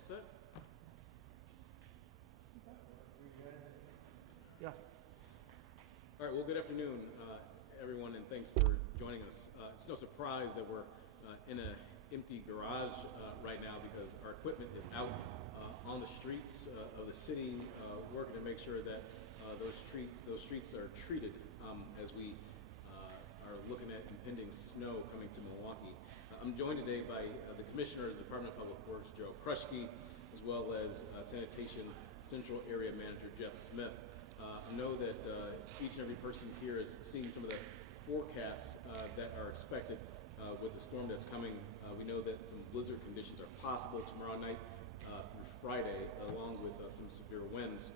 All set? Yeah. All right, well, good afternoon, everyone, and thanks for joining us. It's no surprise that we're in an empty garage right now because our equipment is out on the streets of the city, working to make sure that those streets are treated as we are looking at impending snow coming to Milwaukee. I'm joined today by the Commissioner of the Department of Public Works, Joe Krushke, as well as Sanitation Central Area Manager, Jeff Smith. I know that each and every person here has seen some of the forecasts that are expected with the storm that's coming. We know that some blizzard conditions are possible tomorrow night through Friday, along with some severe winds.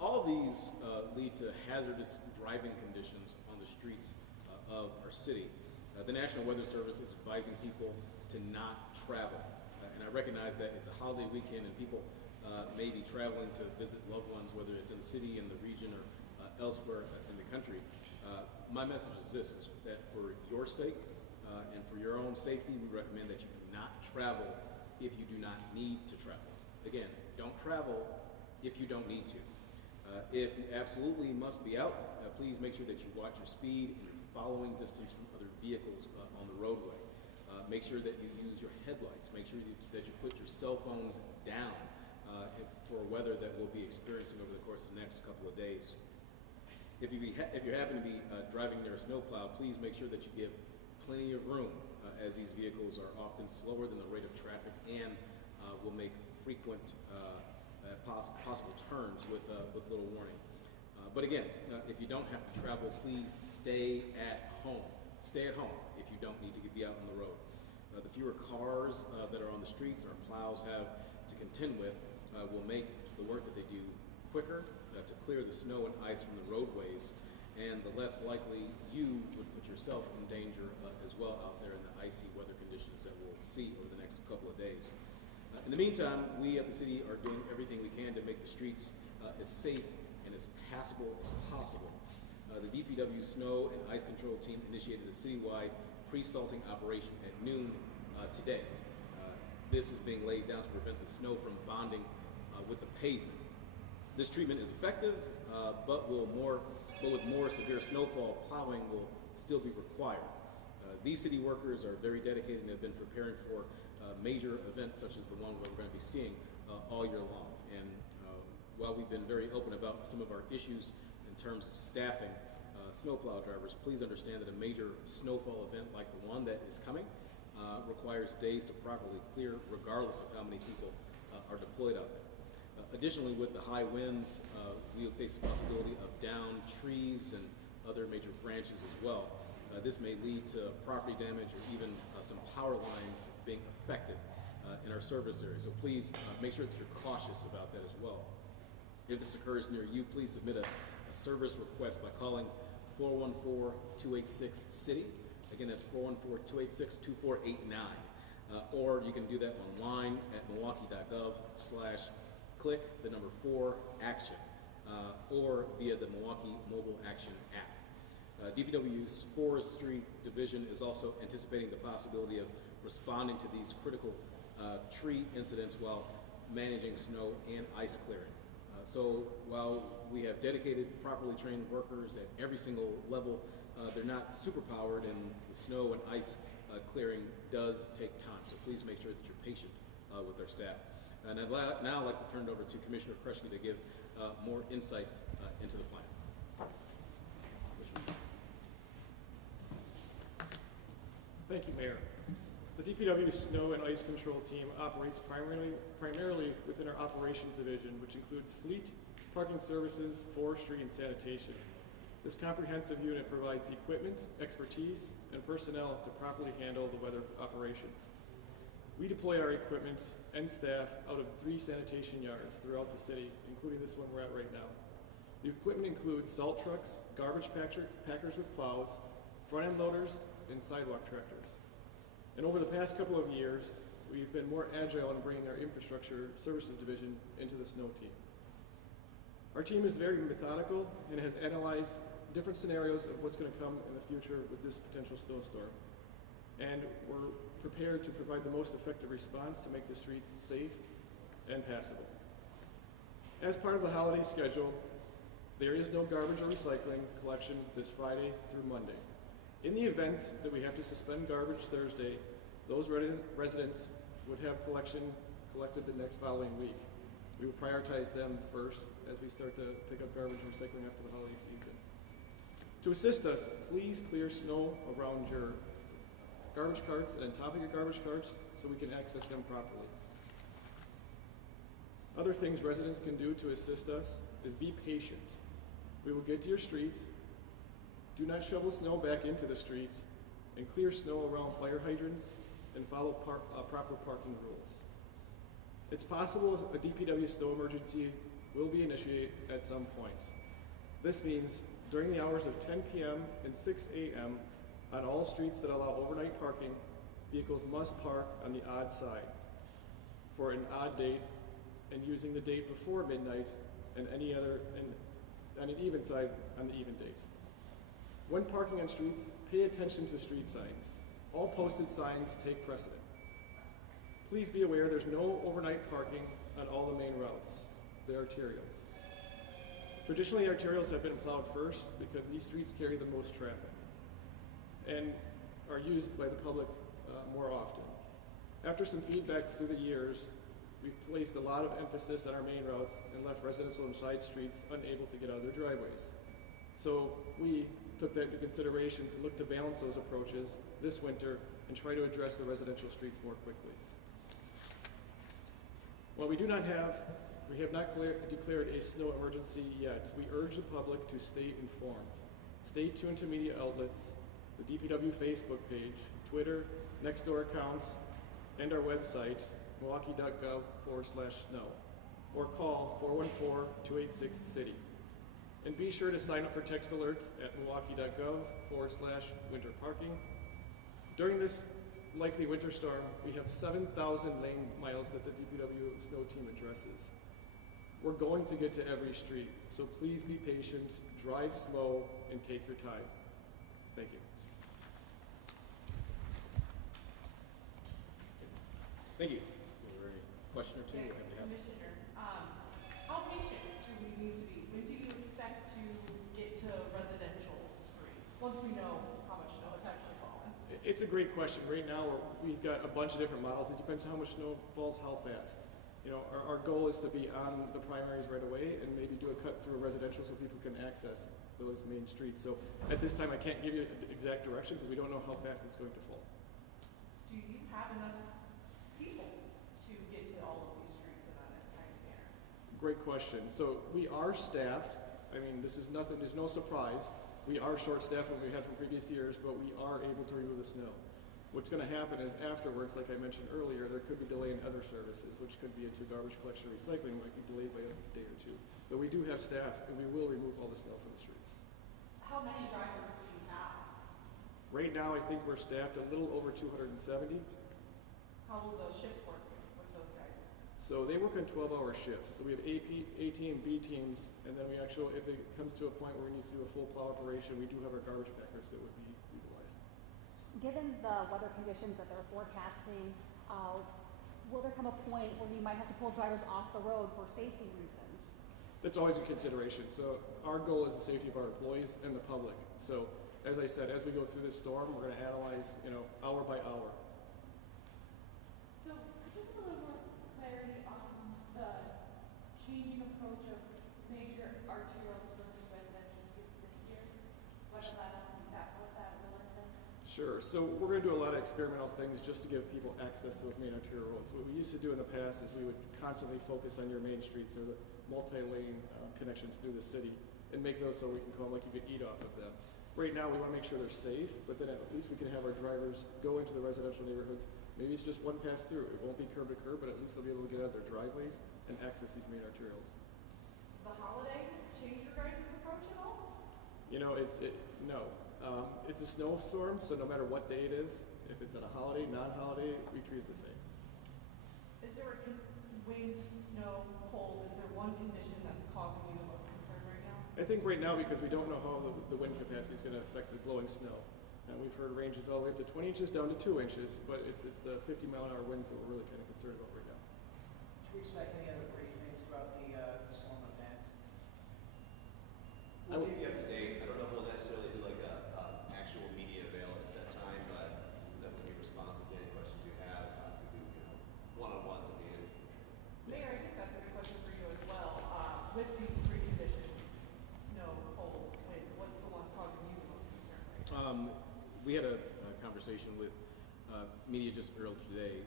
All of these lead to hazardous driving conditions on the streets of our city. The National Weather Service is advising people to not travel. And I recognize that it's a holiday weekend and people may be traveling to visit loved ones, whether it's in the city, in the region, or elsewhere in the country. My message is this, is that for your sake and for your own safety, we recommend that you do not travel if you do not need to travel. Again, don't travel if you don't need to. If you absolutely must be out, please make sure that you watch your speed and you're following distance from other vehicles on the roadway. Make sure that you use your headlights. Make sure that you put your cell phones down for weather that we'll be experiencing over the course of the next couple of days. If you happen to be driving near a snowplow, please make sure that you give plenty of room as these vehicles are often slower than the rate of traffic and will make frequent possible turns with little warning. But again, if you don't have to travel, please stay at home. Stay at home if you don't need to be out on the road. The fewer cars that are on the streets our plows have to contend with will make the work that they do quicker to clear the snow and ice from the roadways, and the less likely you would put yourself in danger as well out there in the icy weather conditions that we'll see over the next couple of days. In the meantime, we at the city are doing everything we can to make the streets as safe and as passable as possible. The DPW snow and ice control team initiated a citywide pre-salting operation at noon today. This is being laid down to prevent the snow from bonding with the pavement. This treatment is effective, but with more severe snowfall, plowing will still be required. These city workers are very dedicated and have been preparing for major events such as the one that we're going to be seeing all year long. And while we've been very open about some of our issues in terms of staffing snowplow drivers, please understand that a major snowfall event like the one that is coming requires days to properly clear regardless of how many people are deployed out there. Additionally, with the high winds, we will face the possibility of downed trees and other major branches as well. This may lead to property damage or even some power lines being affected in our service area. So please make sure that you're cautious about that as well. If this occurs near you, please submit a service request by calling 414-286-CITY. Again, that's 414-286-2489. Or you can do that online at milwaukee.gov/click4action or via the Milwaukee Mobile Action app. DPW's Forestry Division is also anticipating the possibility of responding to these critical tree incidents while managing snow and ice clearing. So while we have dedicated, properly trained workers at every single level, they're not superpowered, and the snow and ice clearing does take time. So please make sure that you're patient with our staff. And I'd now like to turn it over to Commissioner Krushke to give more insight into the plan. Thank you, Mayor. The DPW Snow and Ice Control Team operates primarily within our Operations Division, which includes fleet, parking services, forestry, and sanitation. This comprehensive unit provides equipment, expertise, and personnel to properly handle the weather operations. We deploy our equipment and staff out of 3 sanitation yards throughout the city, including this one we're at right now. The equipment includes salt trucks, garbage packers with plows, front-end loaders, and sidewalk tractors. And over the past couple of years, we've been more agile in bringing our infrastructure services division into the snow team. Our team is very methodical and has analyzed different scenarios of what's going to come in the future with this potential snowstorm. And we're prepared to provide the most effective response to make the streets safe and passable. As part of the holiday schedule, there is no garbage or recycling collection this Friday through Monday. In the event that we have to suspend garbage Thursday, those residents would have collection collected the next following week. We will prioritize them first as we start to pick up garbage and recycling after the holiday season. To assist us, please clear snow around your garbage carts and on top of your garbage carts so we can access them properly. Other things residents can do to assist us is be patient. We will get to your streets. Do not shovel snow back into the streets and clear snow around fire hydrants and follow proper parking rules. It's possible a DPW snow emergency will be initiated at some point. This means during the hours of 10 p.m. and 6 a.m. on all streets that allow overnight parking, vehicles must park on the odd side for an odd date and using the date before midnight and any other, and on an even side on the even date. When parking on streets, pay attention to street signs. All posted signs take precedent. Please be aware there's no overnight parking on all the main routes, the arterials. Traditionally, arterials have been plowed first because these streets carry the most traffic and are used by the public more often. After some feedback through the years, we've placed a lot of emphasis on our main routes and left residential and side streets unable to get out of their driveways. So we took that into consideration to look to balance those approaches this winter and try to address the residential streets more quickly. While we have not declared a snow emergency yet, we urge the public to stay informed. Stay tuned to media outlets, the DPW Facebook page, Twitter, Nextdoor accounts, and our website, milwaukee.gov/snow, or call 414-286-CITY. And be sure to sign up for text alerts at milwaukee.gov/winter parking. During this likely winter storm, we have 7,000 lane miles that the DPW snow team addresses. We're going to get to every street, so please be patient, drive slow, and take your time. Thank you. Thank you. Is there any question or two? Yeah, Commissioner, how patient do we need to be? When do you expect to get to residential streets, once we know how much snow is actually falling? It's a great question. Right now, we've got a bunch of different models. It depends on how much snow falls, how fast. You know, our goal is to be on the primaries right away and maybe do a cut through a residential so people can access those main streets. So at this time, I can't give you an exact direction because we don't know how fast it's going to fall. Do you have enough people to get to all of these streets in a timely manner? Great question. So we are staffed. I mean, this is nothing, there's no surprise. We are short-staffed than we had from previous years, but we are able to remove the snow. What's going to happen is afterwards, like I mentioned earlier, there could be delay in other services, which could be into garbage collection or recycling, might be delayed by a day or two. But we do have staff, and we will remove all the snow from the streets. How many drivers do you have? Right now, I think we're staffed a little over 270. How will those shifts work with those guys? So they work on 12-hour shifts. So we have A team, B teams, and then we actually, if it comes to a point where we need to do a full plow operation, we do have our garbage packers that would be utilized. Given the weather conditions that they're forecasting, will there come a point where you might have to pull drivers off the road for safety reasons? That's always a consideration. So our goal is the safety of our employees and the public. So as I said, as we go through this storm, we're going to analyze, hour by hour. So could you give a little more clarity on the changing approach of major arterials versus residential streets this year? What that will entail? Sure. So we're going to do a lot of experimental things just to give people access to those main arterial roads. What we used to do in the past is we would constantly focus on your main streets or the multi-lane connections through the city and make those so we can call them like you could eat off of them. Right now we want to make sure they're safe, but then at least we can have our drivers go into the residential neighborhoods. Maybe it's just one pass through. It won't be curb to curb, but at least they'll be able to get out of their driveways and access these main arterials. The holiday change your guys' approach at all? No. It's a snowstorm, so no matter what day it is, if it's on a holiday, non-holiday, we treat it the same. Is there wind, snow, cold? Is there one condition that's causing you the most concern right now? I think right now, because we don't know how the wind capacity is going to affect the blowing snow. And we've heard ranges all the way up to 20 inches down to 2 inches, but it's the 50-mile-an-hour winds that we're really kind of concerned about right now. we expect any other briefings throughout the storm event? I We'll would- keep you up to date. I don't know if we'll necessarily do like a actual media avail at a set time, but definitely be responsive to any questions you have. Possibly do, one-on-ones at the end. Mayor, I think that's a good question for you as well. With these three conditions, snow, cold, wind, what's the one causing you the most concern right now? We had a conversation with media just earlier today.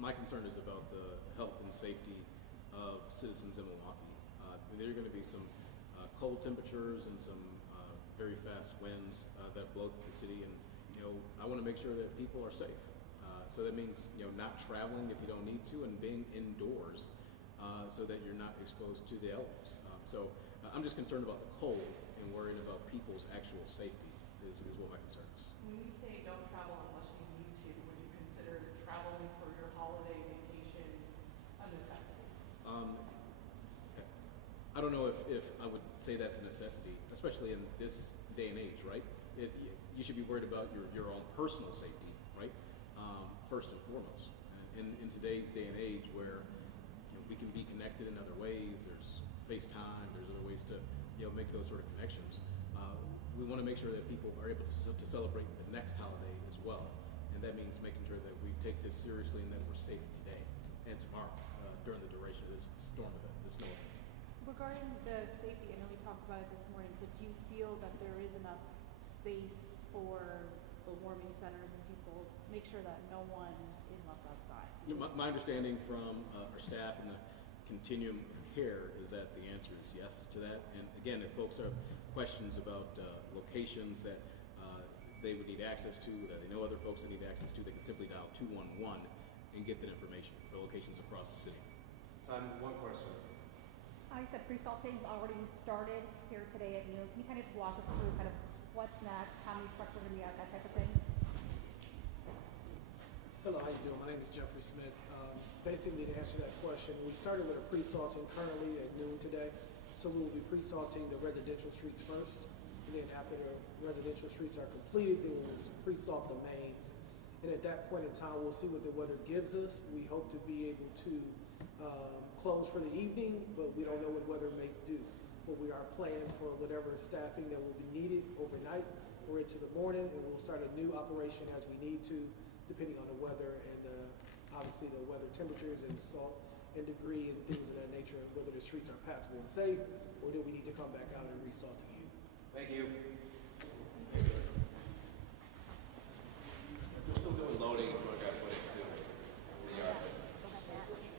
My concern is about the health and safety of citizens in Milwaukee. There are going to be some cold temperatures and some very fast winds that blow through the city, and I want to make sure that people are safe. So that means not traveling if you don't need to, and being indoors so that you're not exposed to the elements. I'm just concerned about the cold and worried about people's actual safety is what my concern is. When you say don't travel unless you need to, would you consider traveling for your holiday vacation a necessity? I don't know if I would say that's a necessity, especially in this day and age, right? You should be worried about your own personal safety, right? First and foremost. In today's day and age where we can be connected in other ways, there's FaceTime, there's other ways to make those sort of connections. We want to make sure that people are able to celebrate the next holiday as well. And that means making sure that we take this seriously and that we're safe today and tomorrow during the duration of this storm event, this snow event. Regarding the safety, I know we talked about it this morning, but do you feel that there is enough space for the warming centers and people, make sure that no one is left outside? My understanding from our staff and the continuum of care is that the answer is yes to that. And again, if folks have questions about locations that they would need access to, that they know other folks that need access to, they can simply dial 211 and get that information for locations across the city. Time, one question. I said pre-salting's already started here today at noon. Can you kind of just walk us through kind of what's next, how many trucks are going to be out, that type of thing? Hello, how you doing? My name is Jeffrey Smith. Basically, to answer that question, we started with a pre-salting currently at noon today. So we will be pre-salting the residential streets first. And then after the residential streets are completed, then we'll pre-salt the mains. And at that point in time, we'll see what the weather gives us. We hope to be able to close for the evening, but we don't know what weather may do. But we are planning for whatever staffing that will be needed overnight or into the morning, and we'll start a new operation as we need to, depending on the weather and obviously the weather temperatures and salt and degree and things of that nature, and whether the streets are passable and safe, or do we need to come back out and resalt again. Thank you.